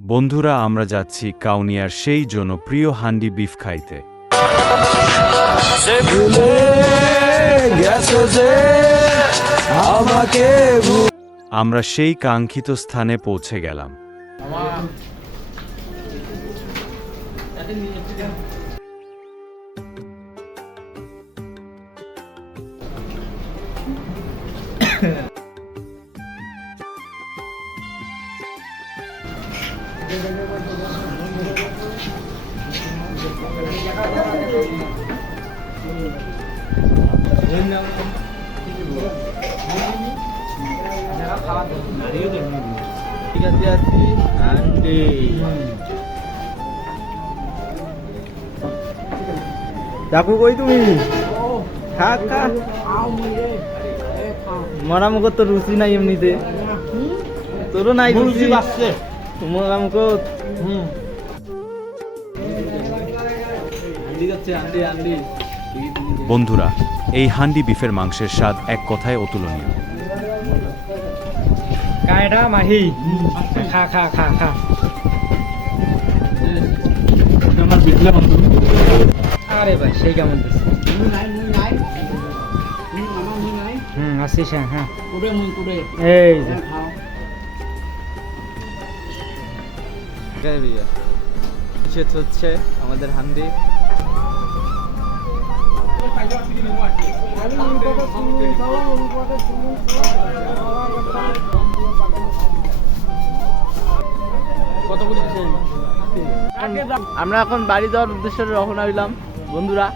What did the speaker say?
বন্ধুরা, আমরা যাচ্ছি কাউনিয়ার সেই জনপ্রিয় হান্ডি বিফ খাইতে। আমরা সেই কাঙ্ক্ষিত স্থানে পৌঁছে গেলাম। যাকু কই তুমি খা খা মারা মুখ তো রুচি নাই এমনিতে তোরও নাই রুচি বাসছে তোমার আমাকে বন্ধুরা, এই হান্ডি বিফের মাংসের স্বাদ এক কথায় অতুলনীয়। কায়টা মাহি খা খা খা খা আমার বিকলে বন্ধু আরে ভাই সেই কেমন দিচ্ছে আসিস হ্যাঁ এই যে হচ্ছে আমাদের হান্ডি আমরা এখন বাড়ি যাওয়ার উদ্দেশ্যে রওনা হইলাম বন্ধুরা।